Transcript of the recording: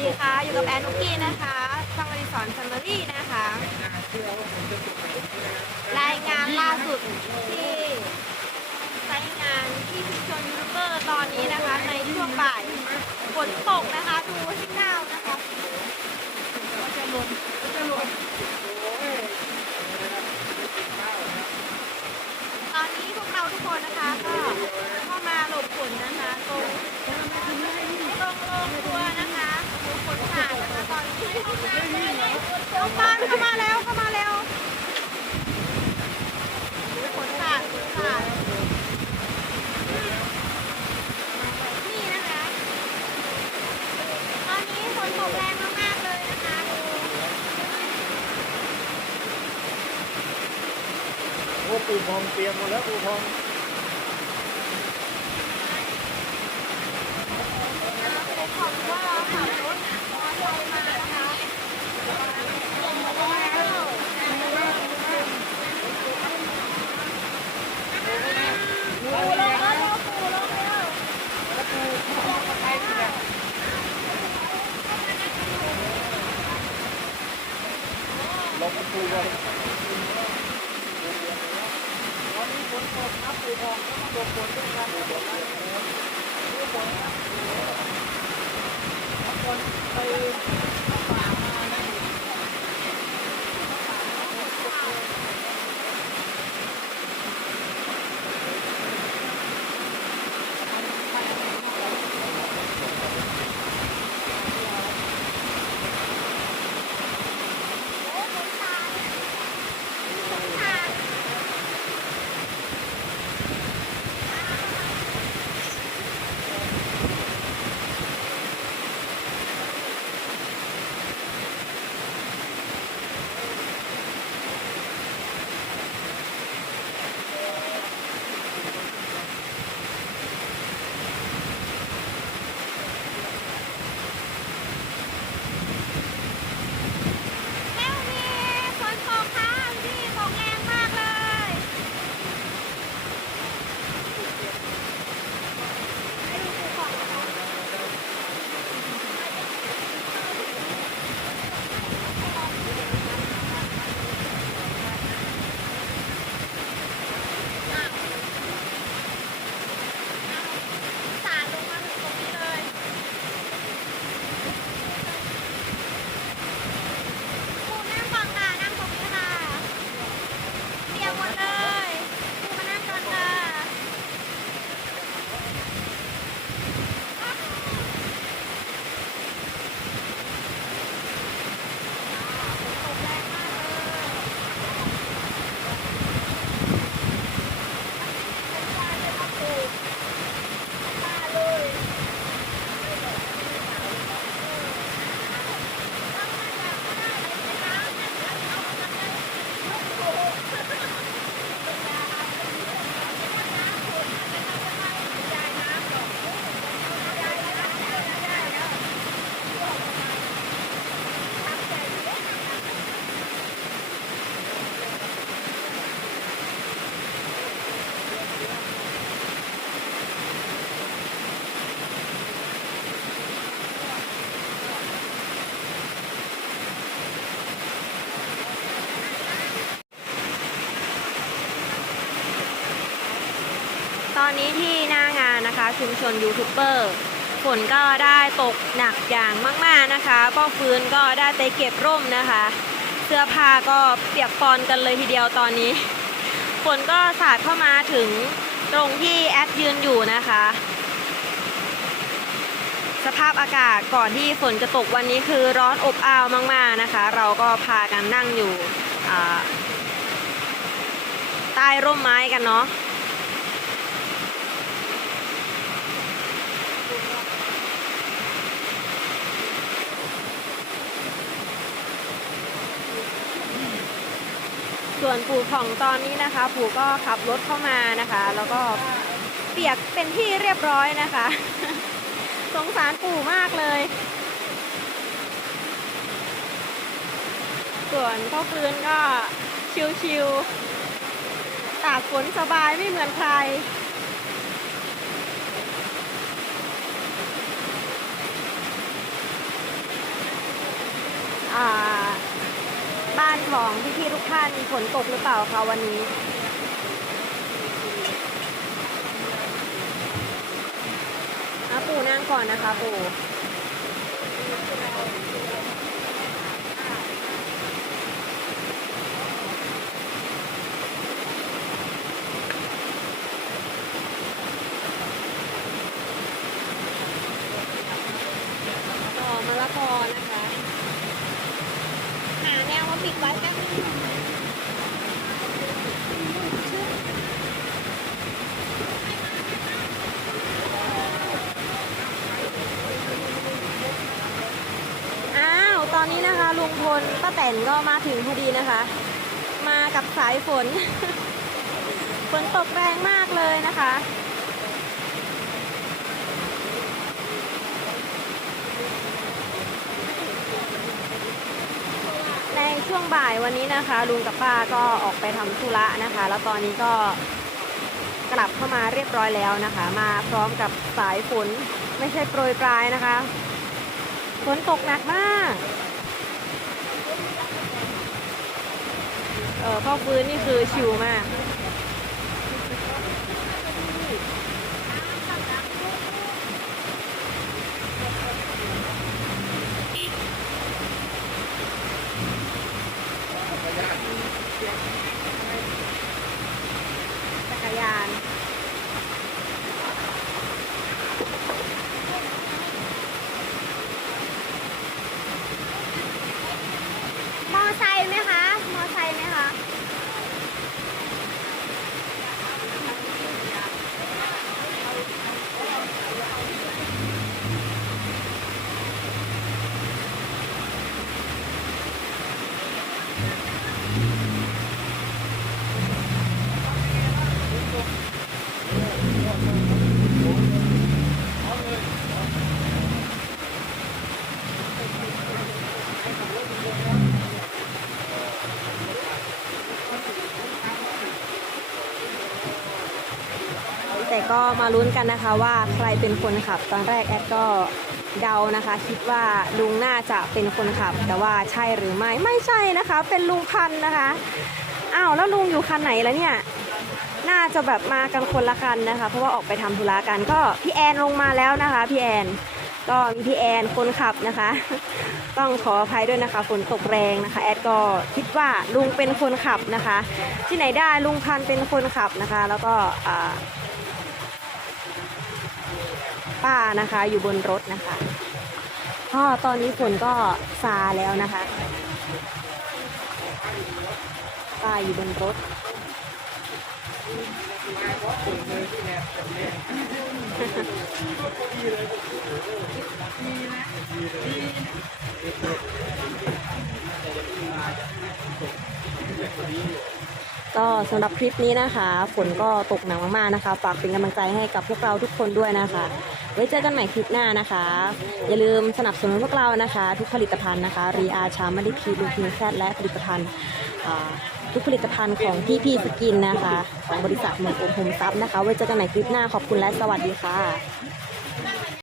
ดีค่ะ อยู่กับแอนนุกกี้นะคะช่องอดิสรแฟมิลี่นะคะ รายงานล่าสุดที่ไซต์งานที่ชุมชนยูทูบเบอร์ตอนนี้นะคะ ในช่วงบ่ายฝนตกนะคะ ดูสิหน้านะคะ ตอนนี้พวกเราทุกคนนะคะก็เข้ามาหลบฝนนะคะตรงตรงโรงครัวนะคะดูฝนผ่านนะคะตอนนี้น้องปานเข้ามาแล้วเข้ามาแล้วดูฝนผ่านฝนผ่านนี่นะคะ ตอนนี้ฝนตกแรงมากๆเลยนะคะดู โอ้ ปูพองเตรียมหมดแล้วปูพองของว่าขับรถมอเตอร์ไซค์มานะคะปูลงแล้วปูลงแล้ว ลงปูพองวัน ครับปูพองก็ต้องลงฝนด้วยกันปูพองนะปูพองครับนไป อนนี้ที่หน้างานนะคะ ชุมชนยูทูบเบอร์ฝนก็ได้ตกหนักอย่างมากๆนะคะพ่อฟื้นก็ได้ไปเก็บร่มนะคะ เสื้อผ้าก็เปียกปอนกันเลยทีเดียวตอนนี้ ฝนก็สาดเข้ามาถึงตรงที่แอดยืนอยู่นะคะ สภาพอากาศก่อนที่ฝนจะตกวันนี้คือร้อนอบอ้าวมากๆนะคะ เราก็พากันนั่งอยู่ใต้ร่มไม้กันเนาะ ส่วนปู่ของตอนนี้นะคะ ปู่ก็ขับรถเข้ามานะคะ แล้วก็เปียกเป็นที่เรียบร้อยนะคะ สงสารปู่มากเลย ส่วนพ่อฟื้นก็ชิวๆตากฝนสบายไม่เหมือนใครอ่า ของพี่ๆทุกท่านฝนตกหรือเปล่าคะวันนี้อะปู่นั่งก่อนนะคะปู่ต่อมะละกอนะคะ หาแนวมาปิดไว้แป๊บนึง อ้าว ตอนนี้นะคะ ลุงพลป้าแตนก็มาถึงพอดีนะคะ มากับสายฝน ฝนตกแรงมากเลยนะคะ ใน ช่วงบ่ายวันนี้นะคะ ลุงกับป้าก็ออกไปทำธุระนะคะ แล้วตอนนี้ก็กลับเข้ามาเรียบร้อยแล้วนะคะ มาพร้อมกับสายฝนไม่ใช่โปรยปลายนะคะฝนตกหนักมากเออพ่อฟื้นนี่คือชิวมาก จักรยาน มอ ไซค์ไหมคะ มอไซค์ไหมคะ แต่ก็มาลุ้นกันนะคะว่าใครเป็นคนขับ ตอนแรกแอดก็เดานะคะ คิดว่าลุงน่าจะเป็นคนขับ แต่ว่าใช่หรือไม่ไม่ใช่นะคะ เป็นลุงพันนะคะอ้าวแล้วลุงอยู่คันไหนแล้วเนี่ยน่าจะแบบมากันคนละคันนะคะ เพราะว่าออกไปทำธุระกันก็พี่แอนลงมาแล้วนะคะพี่แอนก็มีพี่แอนคนขับนะคะ ต้องขออภัยด้วยนะคะฝนตกแรงนะคะ แอดก็คิดว่าลุงเป็นคนขับนะคะ ที่ไหนได้ลุงพันเป็นคนขับนะคะ แล้วก็อ่า ป้านะคะ อยู่บนรถนะคะก็ตอนนี้ฝนก็ซาแล้วนะคะ ป้าอยู่บนรถ ก็สำหรับคลิปนี้นะคะ ฝนก็ตกหนักมากๆนะคะ ฝากเป็นกำลังใจให้กับพวกเราทุกคนด้วยนะคะ ไว้เจอกันใหม่คลิปหน้านะคะ อย่าลืมสนับสนุนพวกเรานะคะ ทุกผลิตภัณฑ์นะคะรีอาชามาดิพีลูคินแซดและผลิตภัณฑ์ทุกผลิตภัณฑ์ของพี่พีสกินนะคะ ของบริษัทเมืองโอมโฮมซับนะคะ ไว้เจอกันใหม่คลิปหน้าขอบคุณและสวัสดีค่ะ